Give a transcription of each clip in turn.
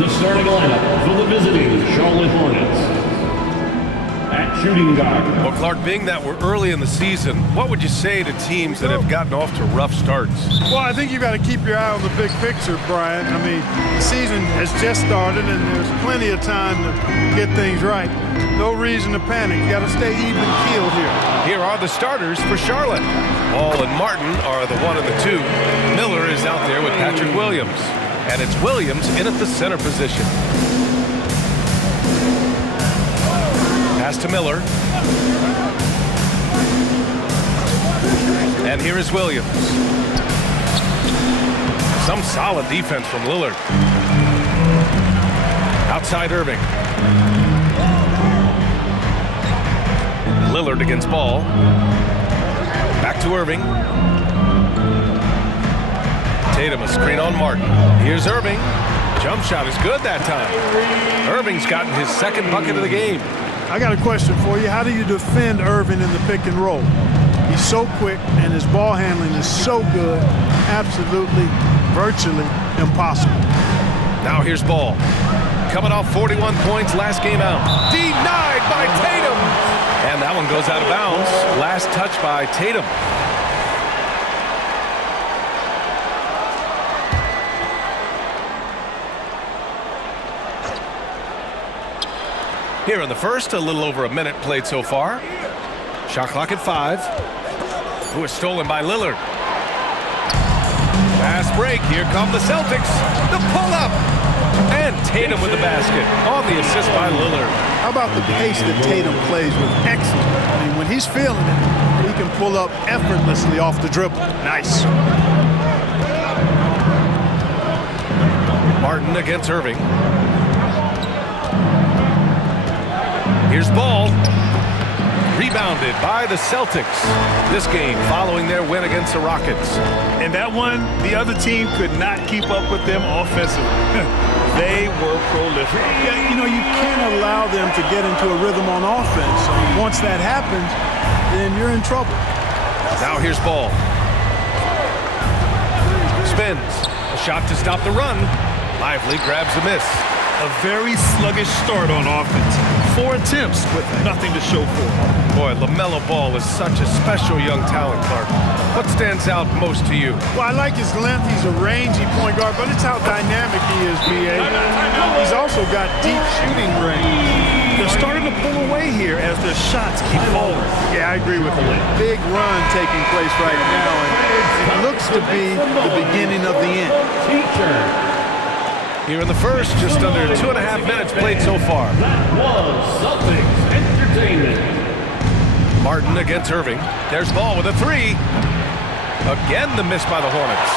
the starting lineup for the visiting Charlotte Hornets. At shooting guard. Well, Clark, being that we're early in the season, what would you say to teams that have gotten off to rough starts? Well, I think you've got to keep your eye on the big picture, Brian. I mean, the season has just started, and there's plenty of time to get things right. No reason to panic. You got to stay even-keeled here. Here are the starters for Charlotte. Ball and Martin are the 1 and the 2. Miller is out there with Patrick Williams. And it's Williams in at the center position. Pass to Miller. And here is Williams. Some solid defense from Lillard. Outside Irving. Lillard against Ball. Back to Irving. Tatum, a screen on Martin. Here's Irving. Jump shot is good that time. Irving's gotten his second bucket of the game. I got a question for you. How do you defend Irving in the pick and roll? He's so quick, and his ball handling is so good, absolutely, virtually impossible. Now here's Ball. Coming off 41 points last game out. Denied by Tatum. And that one goes out of bounds. Last touch by Tatum. Here in the first, a little over a minute played so far. Shot clock at 5. Who is stolen by Lillard. Fast break. Here come the Celtics. The pull-up. And Tatum with the basket on the assist by Lillard. How about the pace that Tatum plays with? Excellent. I mean, when he's feeling it, he can pull up effortlessly off the dribble. Nice. Martin against Irving. Here's Ball. Rebounded by the Celtics. This game following their win against the Rockets. And that one, the other team could not keep up with them offensively. They were prolific. Yeah, you know, you can't allow them to get into a rhythm on offense. So once that happens, then you're in trouble. Now here's Ball. Spins. A shot to stop the run. Lively grabs a miss. A very sluggish start on offense. 4 attempts with nothing to show for it. Boy, LaMelo Ball is such a special young talent, Clark. What stands out most to you? Well, I like his length. He's a rangy point guard, but it's how dynamic he is, B.A. He's also got deep shooting range. They're starting to pull away here as their shots keep falling. Yeah, I agree with you. Big run taking place right now, and it looks to be the beginning of the end. Here in the first, just under 2.5 minutes played so far. That was Celtics Entertainment. Martin against Irving. There's Ball with a 3. Again, the miss by the Hornets.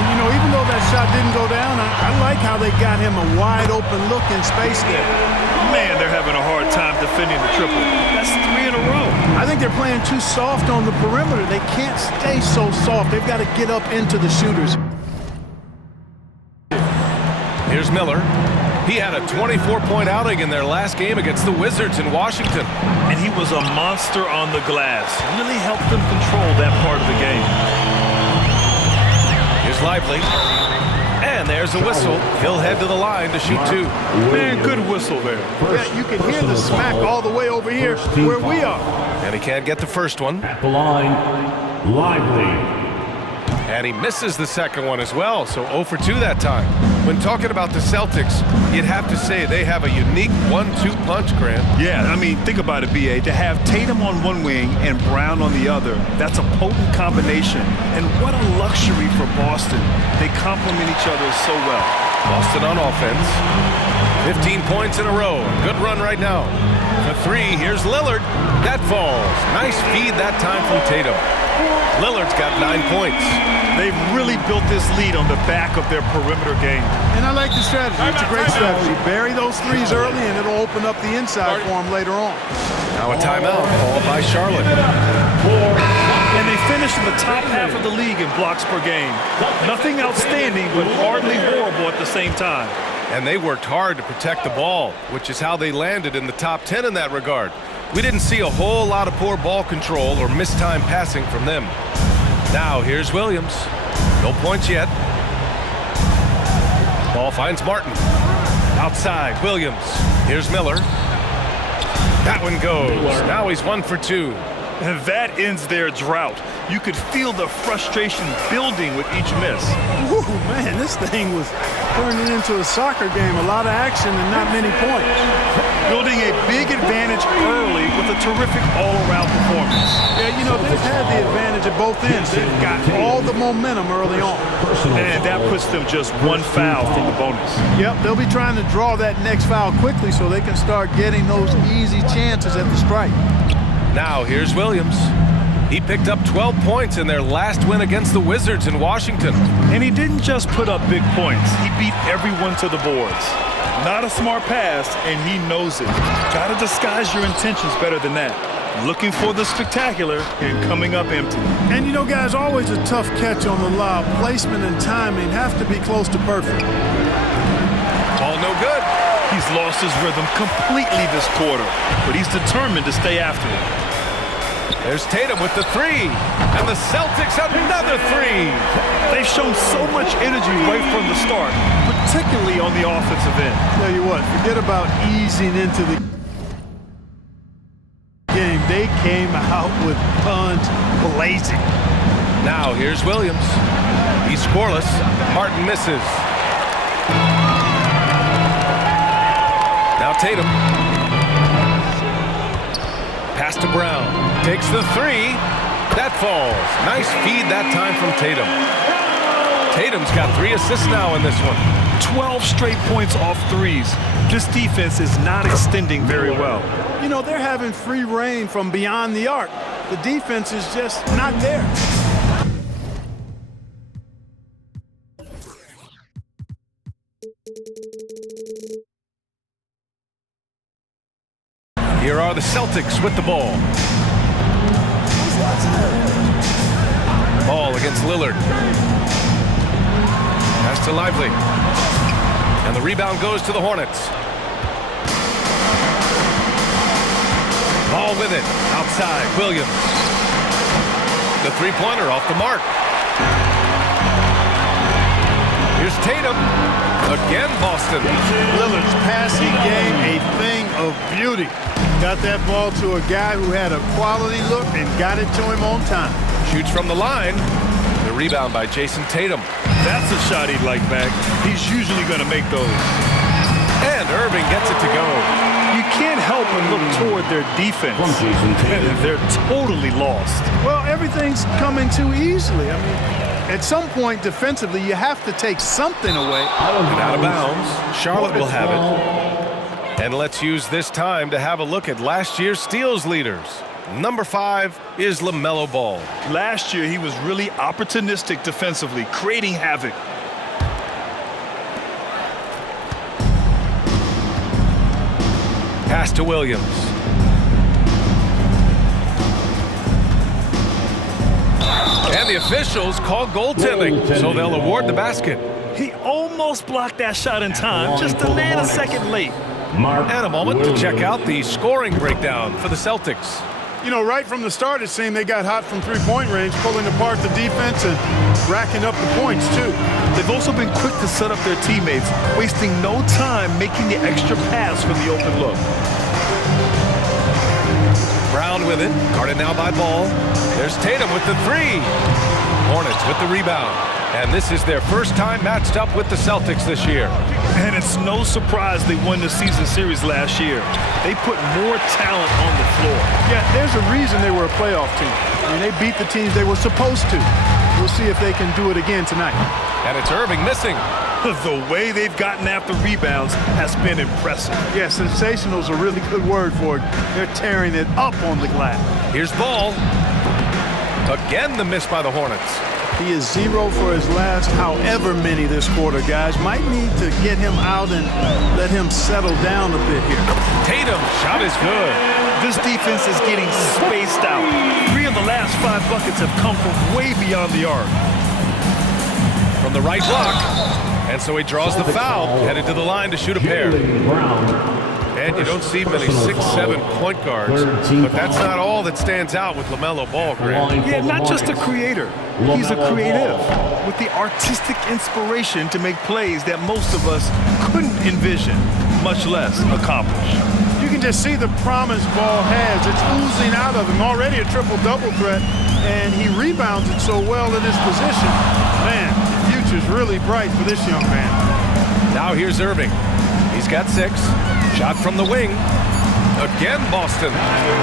And, you know, even though that shot didn't go down, I like how they got him a wide-open look in space there. Man, they're having a hard time defending the triple. That's 3 in a row. I think they're playing too soft on the perimeter. They can't stay so soft. They've got to get up into the shooters. Here's Miller. He had a 24-point outing in their last game against the Wizards in Washington. And he was a monster on the glass. Really helped them control that part of the game. Here's Lively. And there's a whistle. He'll head to the line to shoot 2. Man, good whistle there. Yeah, you can hear the smack all the way over here where we are. And he can't get the first one. At the line, Lively. And he misses the second one as well, so 0 for 2 that time. When talking about the Celtics, you'd have to say they have a unique 1-2 punch, Grant. Yeah, I mean, think about it, B.A. To have Tatum on one wing and Brown on the other, that's a potent combination. And what a luxury for Boston. They complement each other so well. Boston on offense. 15 points in a row. Good run right now. The 3, here's Lillard. That falls. Nice feed that time from Tatum. Lillard's got 9 points. They've really built this lead on the back of their perimeter game. And I like the strategy. It's a great strategy. Bury those threes early, and it'll open up the inside for them later on. Now a timeout called by Charlotte. And they finish in the top half of the league in blocks per game. Nothing outstanding, but hardly horrible at the same time. And they worked hard to protect the ball, which is how they landed in the top 10 in that regard. We didn't see a whole lot of poor ball control or mistimed passing from them. Now here's Williams. No points yet. Ball finds Martin. Outside, Williams. Here's Miller. That one goes. Now he's 1 for 2. And that ends their drought. You could feel the frustration building with each miss. Woo, man, this thing was turning into a soccer game. A lot of action and not many points. Building a big advantage early with a terrific all-around performance. Yeah, you know, they've had the advantage at both ends. They've got all the momentum early on. And that puts them just 1 foul from the bonus. Yep, they'll be trying to draw that next foul quickly so they can start getting those easy chances at the strike. Now here's Williams. He picked up 12 points in their last win against the Wizards in Washington. And he didn't just put up big points. He beat everyone to the boards. Not a smart pass, and he knows it. Gotta disguise your intentions better than that. Looking for the spectacular and coming up empty. And you know, guys, always a tough catch on the lob. Placement and timing have to be close to perfect. Ball no good. He's lost his rhythm completely this quarter, but he's determined to stay after it. There's Tatum with the 3. And the Celtics another 3. They've shown so much energy right from the start, particularly on the offensive end. Tell you what, forget about easing into the game. They came out with guns blazing. Now here's Williams. He's scoreless. Martin misses. Now Tatum. Pass to Brown. Takes the 3. That falls. Nice feed that time from Tatum. Tatum's got 3 assists now in this one. 12 straight points off threes. This defense is not extending very well. You know, they're having free reign from beyond the arc. The defense is just not there. Here are the Celtics with the ball. Ball against Lillard. Pass to Lively. And the rebound goes to the Hornets. Ball with it. Outside, Williams. The three-pointer off the mark. Here's Tatum. Again, Boston. Lillard's passing game, a thing of beauty. Got that ball to a guy who had a quality look and got it to him on time. Shoots from the line. The rebound by Jason Tatum. That's a shot he'd like back. He's usually going to make those. And Irving gets it to go. You can't help but look toward their defense. And they're totally lost. Well, everything's coming too easily. I mean, at some point defensively, you have to take something away. And out of bounds. Charlotte will have it. And let's use this time to have a look at last year's steals leaders. Number 5 is LaMelo Ball. Last year, he was really opportunistic defensively, creating havoc. Pass to Williams. And the officials call goaltending, so they'll award the basket. He almost blocked that shot in time, just a nanosecond late. And a moment to check out the scoring breakdown for the Celtics. You know, right from the start, it seemed they got hot from three-point range, pulling apart the defense and racking up the points, too. They've also been quick to set up their teammates, wasting no time making the extra pass for the open look. Brown with it, guarded now by Ball. There's Tatum with the 3. Hornets with the rebound. And this is their first time matched up with the Celtics this year. And it's no surprise they won the season series last year. They put more talent on the floor. Yeah, there's a reason they were a playoff team. I mean, they beat the teams they were supposed to. We'll see if they can do it again tonight. And it's Irving missing. The way they've gotten after rebounds has been impressive. Yeah, sensational is a really good word for it. They're tearing it up on the glass. Here's Ball. Again, the miss by the Hornets. He is 0 for his last however many this quarter, guys. Might need to get him out and let him settle down a bit here. Tatum, shot is good. This defense is getting spaced out. 3 of the last 5 buckets have come from way beyond the arc. From the right block. And so he draws the foul, headed to the line to shoot a pair. And you don't see many 6'7" point guards, but that's not all that stands out with LaMelo Ball, Grant. Yeah, not just a creator. He's a creative with the artistic inspiration to make plays that most of us couldn't envision, much less accomplish. You can just see the promise Ball has. It's oozing out of him. Already a triple-double threat, and he rebounds it so well in his position. Man, the future's really bright for this young man. Now here's Irving. He's got 6. Shot from the wing. Again, Boston.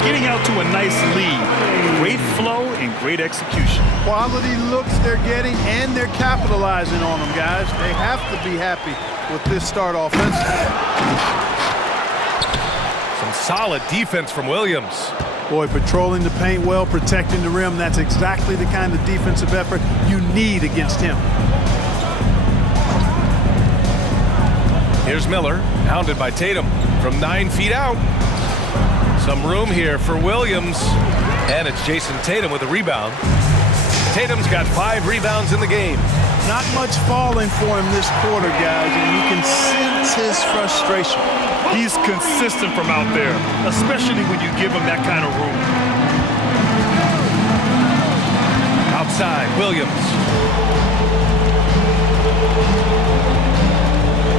Getting out to a nice lead. Great flow and great execution. Quality looks they're getting, and they're capitalizing on them, guys. They have to be happy with this start offensively. Some solid defense from Williams. Boy, patrolling the paint well, protecting the rim. That's exactly the kind of defensive effort you need against him. Here's Miller, hounded by Tatum from 9 feet out. Some room here for Williams, and it's Jason Tatum with a rebound. Tatum's got 5 rebounds in the game. Not much falling for him this quarter, guys, and you can sense his frustration. He's consistent from out there, especially when you give him that kind of room. Outside, Williams.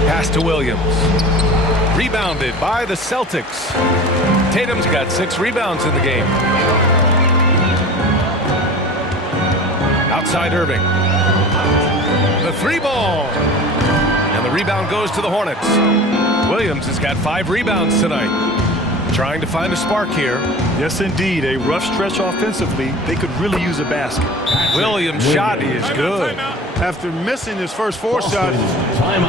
Pass to Williams. Rebounded by the Celtics. Tatum's got 6 rebounds in the game. Outside Irving. The 3-ball. And the rebound goes to the Hornets. Williams has got 5 rebounds tonight. Trying to find a spark here. Yes, indeed. A rough stretch offensively. They could really use a basket. Williams' shot is good. After missing his first 4 shots,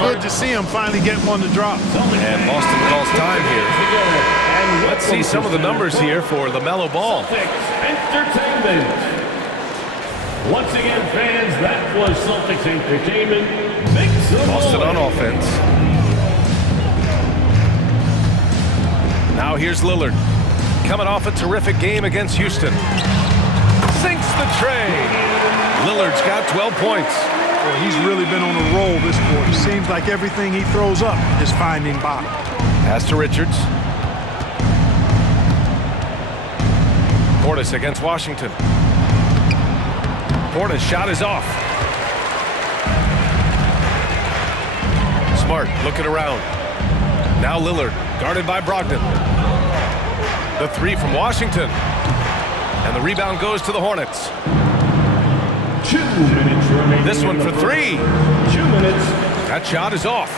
good to see him finally get one to drop. And Boston calls time here. Let's see some of the numbers here for LaMelo Ball. Entertainment. Once again, fans, that was Celtics Entertainment. Boston on offense. Now here's Lillard. Coming off a terrific game against Houston. Sinks the tray. Lillard's got 12 points. Well, he's really been on a roll this quarter. Seems like everything he throws up is finding bottom. Pass to Richards. Portis against Washington. Portis' shot is off. Smart looking around. Now Lillard, guarded by Brogdon. The 3 from Washington. And the rebound goes to the Hornets. 2 minutes remaining. This one for 3. 2 minutes. That shot is off.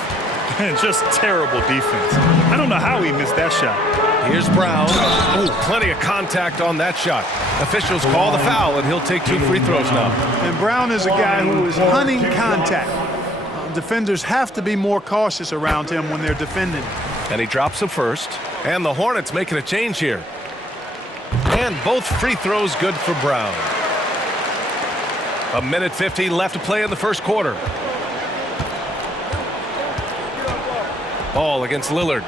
Just terrible defense. I don't know how he missed that shot. Here's Brown. Oh, plenty of contact on that shot. Officials call the foul, and he'll take 2 free throws now. And Brown is a guy who is hunting contact. Defenders have to be more cautious around him when they're defending. And he drops the first. And the Hornets making a change here. And both free throws good for Brown. 1:15 left to play in the first quarter. Ball against Lillard.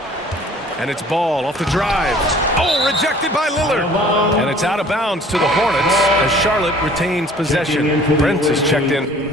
And it's Ball off the drive. Oh, rejected by Lillard. And it's out of bounds to the Hornets as Charlotte retains possession. Brent is checked in.